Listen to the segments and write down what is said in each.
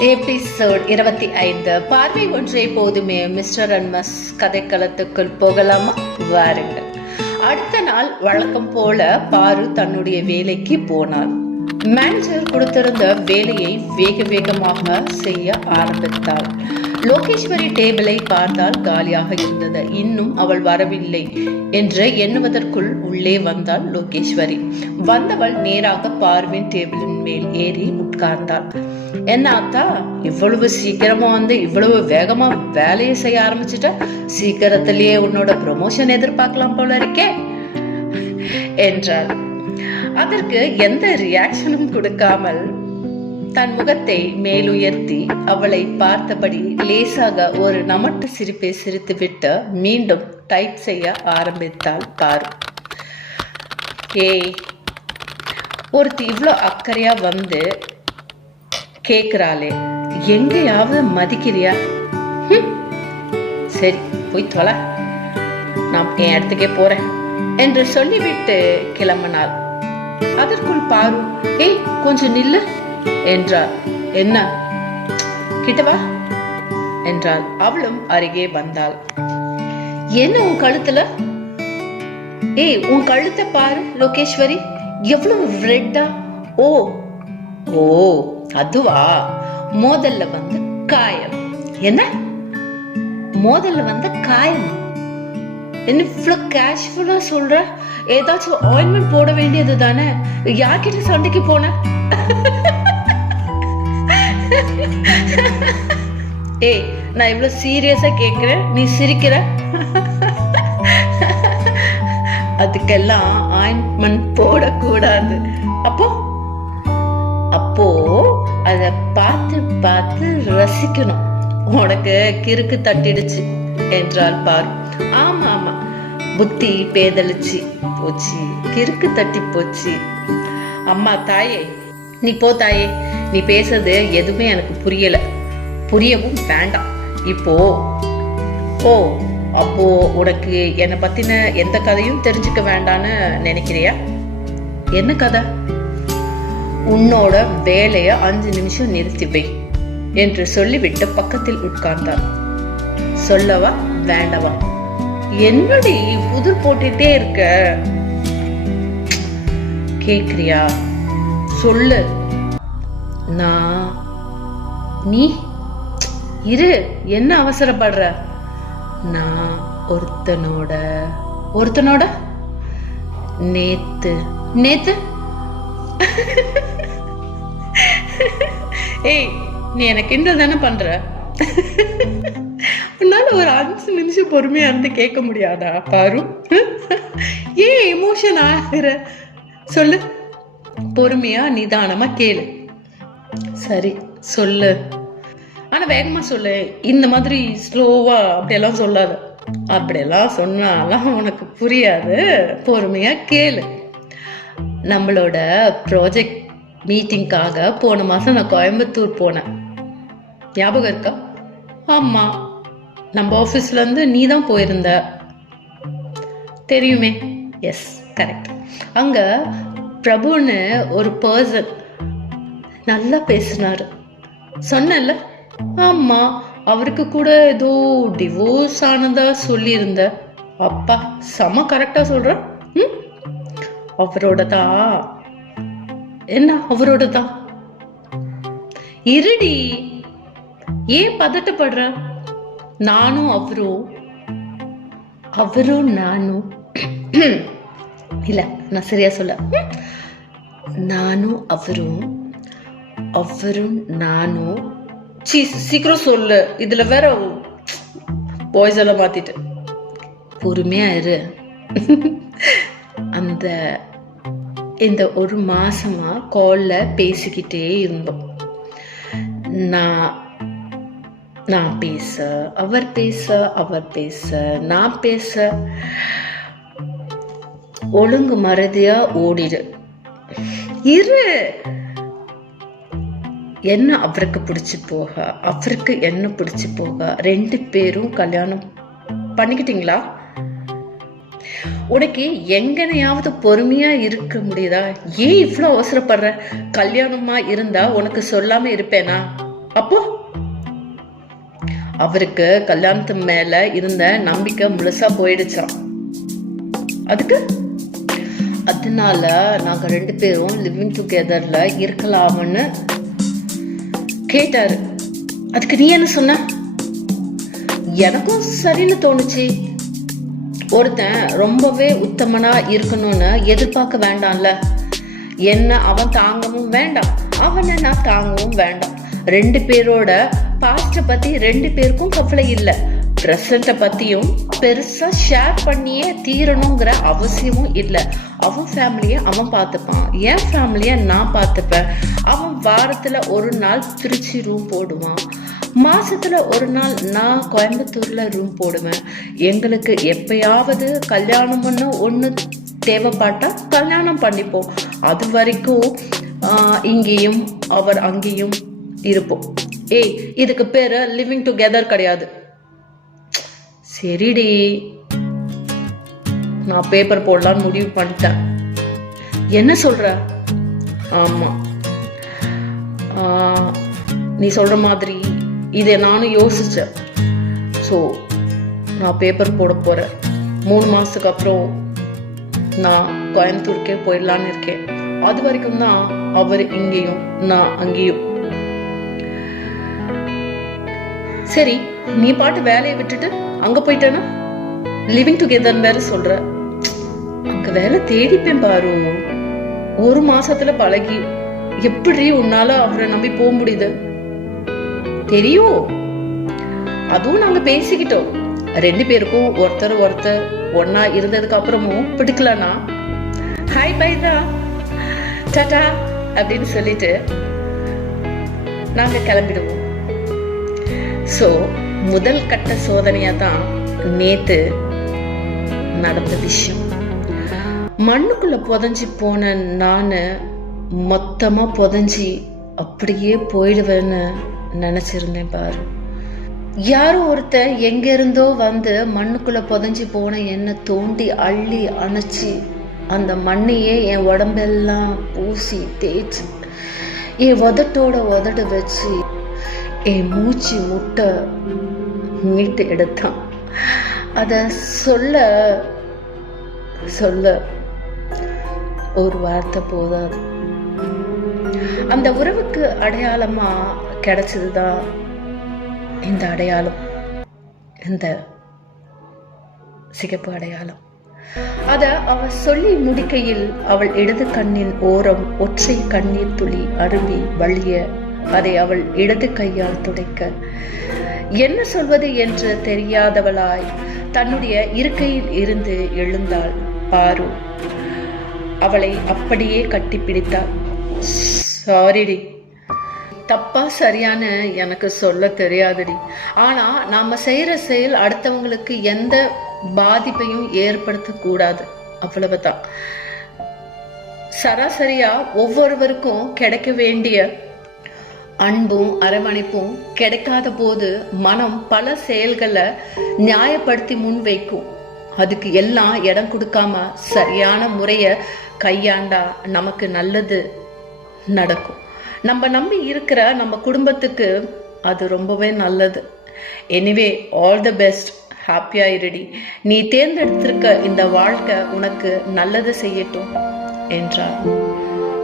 Episode இருபத்தி ஐந்து. பார்வை ஒன்றே போதுமே மிஸ்டர் அண்ட் மிஸ் கதைக்களத்துக்குள் போகலாமா. வாருங்கள். அடுத்த நாள் வழக்கம் போல பாரு தன்னுடைய வேலைக்கு போனாள் மேனேஜர் கொடுத்திருந்த வேலையை வேக வேகமாக செய்ய ஆரம்பித்தாள். லோகேஸ்வரி டேபிளை பார்த்தால் காலியாக இருந்தது. இன்னும் அவள் வரவில்லை என்று எண்ணுவதற்குள் உள்ளே வந்தாள் லோகேஸ்வரி. வந்தவள் நேராக பார்வின் டேபிளின் மேல் ஏறி உட்கார்ந்தாள். என்ன அத்தா இவ்வளவு சீக்கிரமா வந்து இவ்வளவு வேகமா வேலையை செய்ய ஆரம்பிச்சுட்ட? சீக்கிரத்திலேயே உன்னோட ப்ரொமோஷன் எதிர்பார்க்கலாம் போல இருக்கே என்றாள். அதற்கு எந்த ரியாக்ஷனும் கொடுக்காமல் தன் முகத்தை மேலுயர்த்தி அவளை பார்த்தபடி லேசாக ஒரு நமட்டு சிரிப்பை சிரித்துவிட்டு மீண்டும் டைப் செய்ய ஆரம்பித்தாள் பாரு. ஏய் ஒருத்தி இவ்வளோ அக்கறையா வந்து கேக்குறாளே எங்கேயாவது மதிக்கிறியா? சரி போய் தொலை. நான் என் இடத்துக்கே போறேன் என்று சொல்லிவிட்டு கிளம்பினாள். அதற்குள் பாரு ஏய் கொஞ்சம் நில்லு. என்றார் என்ன? கிட்டவா என்றாள். அவளும் அருகே வந்தாள். என்ன உன் கழுத்துல? ஏய் உன் கழுத்தை பாரு லோகேஸ்வரி. எவ்வளவு ரெட்டா ஓ ஓ அதுவா? மோதல்ல வந்து காயம். என்ன? மோதல்ல வந்து காயம். என்ன இவ்வளோ கேஷுவலா சொல்ற? ஏதாச்சும் ஆயின்மெண்ட் போட வேண்டியது தானே? யார்கிட்ட சண்டைக்கு போன? ஏய் நான் இவ்வளவு சீரியஸா கேட்குறேன். நீ சிரிக்கிற? அதுக்கெல்லாம் ஆயின்மெண்ட் போடக்கூடாது. அப்போ? அப்போ அத பார்த்து பார்த்து ரசிக்கணும். உனக்கு கிறுக்கு தட்டிடுச்சு என்றாள் பார். ஆமா ஆமா. புத்தி பேதலிச்சு போச்சு. கிறுக்கு தட்டி போச்சு. அம்மா தாயே. நீ போ தாயே. நீ பேசுறது எதுவுமே எனக்கு புரியல. புரியவும் வேண்டாம். இப்போ ஓ அப்போ உனக்கு என்னை பத்தின எந்த கதையும் தெரிஞ்சுக்க வேண்டான்னு நினைக்கிறியா? என்ன கதை? உன்னோட வேலைய அஞ்சு நிமிஷம் நிறுத்தி வை என்று சொல்லிவிட்டு பக்கத்தில் உட்கார்ந்தார். சொல்லவா வேண்டவா? என்னடி புதிர் போட்டுட்டே இருக்க? கேக்குறியா சொல்லு. நான் நீ? இரு என்ன அவசரப்படுற? நான் ஒருத்தனோட. ஒருத்தனோட? நேத்து. நேத்து? ஏய் நீ எனக்கு கிண்டல் தானே பண்ற? உன்னால ஒரு அஞ்சு நிமிஷம் பொறுமையா இருந்து கேட்க முடியாதா பாரு? ஏன் எமோஷன் ஆகுற? சொல்லு. பொறுமையா நிதானமா கேளு. சரி சொல்லு. ஆனால் வேகமாக சொல்லு. இந்த மாதிரி ஸ்லோவாக அப்படியெல்லாம் சொல்லாத. அப்படியெல்லாம் சொன்னாலாம் உனக்கு புரியாது. பொறுமையாக கேளு. நம்மளோட ப்ராஜெக்ட் மீட்டிங்க்காக போன மாதம் நான் கோயம்புத்தூர் போனேன். ஞாபகம் இருக்கா? ஆமாம் நம்ம ஆஃபீஸ்லேருந்து நீ தான் போயிருந்த. தெரியுமே? எஸ் கரெக்ட் அங்கே பிரபுன்னு ஒரு பர்சன் நல்லா பேசினாரு. சொன்னேன்ல ஆமா அவருக்கு கூட ஏதோ டிவோர்ஸ் ஆனதா சொல்லியிருந்த. அப்பா செம கரெக்டா சொல்ற. ம்? அவரோடதா? என்ன அவரோடதா? இருடி ஏன் பதட்டப்படுற? நானும் அவரும் அவரும் நானும். இல்ல நான் சரியா சொல்ல. நானும் அவரும் அவரும் நானும் சீ சீக்கிரம் சொல்லு. இதுல வேற பாய்ஸ் எல்லாம் மாத்திட்டு. பொறுமையா இரு. அந்த இந்த ஒரு மாசமா கால்ல பேசிக்கிட்டே இருந்தோம். நான் நான் பேச அவர் பேச அவர் பேச நான் பேச. ஒழுங்கு மறதியா ஓடிடு. இரு. என்ன அவருக்கு பிடிச்சி போக அவருக்கு என்ன பிடிச்சி போக? ரெண்டு பேரும் கல்யாணம் பண்ணிக்கிட்டீங்களா? உனக்கு எங்கனையாவது பொறுமையா இருக்க முடியுதா? ஏன் இவ்வளோ அவசரப்படுற? கல்யாணமா இருந்தா உனக்கு சொல்லாம இருப்பேனா? அப்போ? அவருக்கு கல்யாணத்து மேல இருந்த நம்பிக்கை முழுசா போயிடுச்சாம். அதுக்கு? அதனால நாங்க ரெண்டு பேரும் லிவிங் டுகெதர்ல இருக்கலாம்னு கேட்டாரு. அதுக்கு நீ என்ன சொன்ன? எனக்கும் சரின்னு தோணுச்சு. ஒருத்தன் ரொம்பவே உத்தமனா இருக்கணும்னு எதிர்பார்க்க வேண்டாம்ல. என்ன அவன் தாங்கவும் வேண்டாம் அவனை நான் தாங்கவும் வேண்டாம். ரெண்டு பேரோட பாஸ்ட பத்தி ரெண்டு பேருக்கும் கவலை இல்லை. ப்ரெசண்ட்டை பத்தியும் பெருசா ஷேர் பண்ணியே தீரணுங்கிற அவசியமும் இல்லை. அவன் ஃபேமிலியை அவன் பார்த்துப்பான். என் ஃபேமிலியை நான் பார்த்துப்பேன். அவன் வாரத்தில் ஒரு நாள் திருச்சி ரூம் போடுவான். மாசத்துல ஒரு நாள் நான் கோயம்புத்தூர்ல ரூம் போடுவேன். எங்களுக்கு எப்பயாவது கல்யாணம் பண்ண ஒன்று தேவைப்பட்டா கல்யாணம் பண்ணிப்போம். அது வரைக்கும் இங்கேயும் அவர் அங்கேயும் இருப்போம். ஏய் இதுக்கு பேர் லிவிங் டுகெதர் கிடையாது. சரிடி. நான் பேப்பர் போடலான்னு முடிவு பண்ணிட்டேன். என்ன சொல்ற? ஆமா. நீ சொல்ற மாதிரி இதை நானும் யோசிச்சேன். ஸோ நான் பேப்பர் போட போறேன். மூணு மாசத்துக்கு அப்புறம் நான் கோயம்புத்தூருக்கே போயிடலான்னு இருக்கேன். அது வரைக்கும் தான் அவர் இங்கேயும் நான் அங்கேயும். சரி நீ பாட்டு வேலையை விட்டுட்டு அங்க போயிட்டேன்னா? லிவிங் டுகெதர் வேற சொல்ற. அங்க வேலை தேடிப்பேன் பாரு. ஒரு மாசத்துல பழகி எப்படி உன்னால அவரை நம்பி போக முடியுது? தெரியும்? அதுவும் நாங்க பேசிக்கிட்டோம். ரெண்டு பேருக்கும் ஒருத்தர் ஒருத்தர் ஒன்னா இருந்ததுக்கு அப்புறமும் பிடிக்கலனா? ஹாய் பைதா. டாடா அப்படின்னு சொல்லிட்டு நாங்க கிளம்பிடுவோம். ஸோ முதல் கட்ட சோதனையாக தான் நேற்று நடந்த விஷயம். மண்ணுக்குள்ளே புதைஞ்சி போன நான் மொத்தமாக புதஞ்சி அப்படியே போயிடுவேன்னு நினச்சிருந்தேன் பாரு. யாரோ ஒருத்தன் எங்கேருந்தோ வந்து மண்ணுக்குள்ளே புதஞ்சி போன என்னை தோண்டி அள்ளி அணைச்சி அந்த மண்ணையே என் உடம்பெல்லாம் பூசி தேய்ச்சி என் உதட்டோட உதடு வச்சு என் மூச்சு முட்டை மீட்டு எடுத்தான். அதை சொல்ல சொல்ல ஒரு வார்த்தை போதாது. அந்த உறவுக்கு அடையாளமா கிடைச்சதுதான் இந்த அடையாளம் இந்த சிகப்பு அடையாளம். அத அவ சொல்லி முடிக்கையில் அவள் இடது கண்ணின் ஓரம் ஒற்றை கண்ணீர் துளி அரும்பி வழிய அதை அவள் இடது கையால் துடைக்க. என்ன சொல்வது என்று தெரியாதவளாய் தன்னுடைய இருக்கையில் இருந்து எழுந்தாள் பாரு. அவளை அப்படியே கட்டிப்பிடித்தாள் சாரிடி தப்பா சரியான எனக்கு சொல்ல தெரியாதுடி. ஆனா நாம செய்யற செயல் அடுத்தவங்களுக்கு எந்த பாதிப்பையும் ஏற்படுத்த கூடாது. அவ்வளவுதான். சராசரியா ஒவ்வொருவருக்கும் கிடைக்க வேண்டிய அன்பும் அரவணைப்பும் கிடைக்காத போது மனம் பல செயல்களை நியாயப்படுத்தி முன் வைக்கும் அதுக்கு எல்லாம் இடம் கொடுக்காம சரியான முறைய கையாண்டா நமக்கு நல்லது நடக்கும். நம்ம நம்பி இருக்கிற நம்ம குடும்பத்துக்கு அது ரொம்பவே நல்லது. எனிவே ஆல் த பெஸ்ட் ஹாப்பியாக இருடி நீ தேர்ந்தெடுத்திருக்க இந்த வாழ்க்கை உனக்கு நல்லது செய்யட்டும் என்றார்.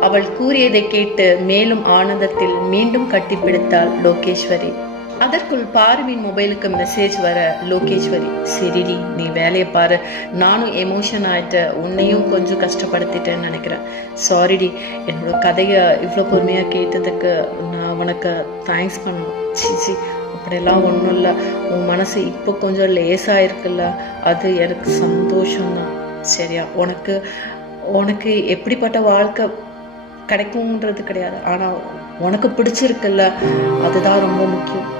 அவள் கூறியதை கேட்டு மேலும் ஆனந்தத்தில் மீண்டும் கட்டிப்பிடித்தாள் லோகேஸ்வரி. அதற்குள் பார்வின் மொபைலுக்கு மெசேஜ் வர லோகேஸ்வரி சரிடி நீ வேலையை பாரு. நானும் எமோஷன் ஆகிட்ட உன்னையும் கொஞ்சம் கஷ்டப்படுத்திட்டேன்னு நினைக்கிறேன். சாரிடி என்னோட கதையை இவ்வளோ பொறுமையாக கேட்டதுக்கு நான் உனக்கு தேங்க்ஸ் பண்ணணும். சிச்சி அப்படியெல்லாம் ஒன்றும் இல்லை. உன் மனசு இப்போ கொஞ்சம் லேசாக இருக்குல்ல. அது எனக்கு சந்தோஷம்தான். சரியா? உனக்கு உனக்கு எப்படிப்பட்ட வாழ்க்கை கிடைக்கும்ன்றது கிடையாது. ஆனால் உனக்கு பிடிச்சிருக்குல்ல அதுதான் ரொம்ப முக்கியம்.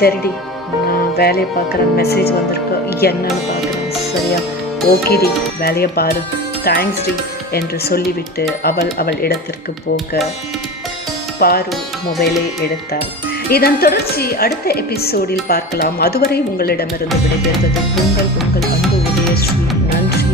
சரிடி நான் வேலையை பார்க்குறேன் மெசேஜ் வந்திருக்கு. என்னன்னு பார்க்குறேன். சரியா? ஓகேடி வேலையை பாரு. தேங்க்ஸ் டி என்று சொல்லிவிட்டு அவள் அவள் இடத்திற்கு போக பாரு மொபைலை எடுத்தாள். இதன் தொடர்ச்சி அடுத்த எபிசோடில் பார்க்கலாம். அதுவரை உங்களிடமிருந்து விடைபெறுவது உங்கள் உங்கள் அன்பு உதயஸ்ரீ. நன்றி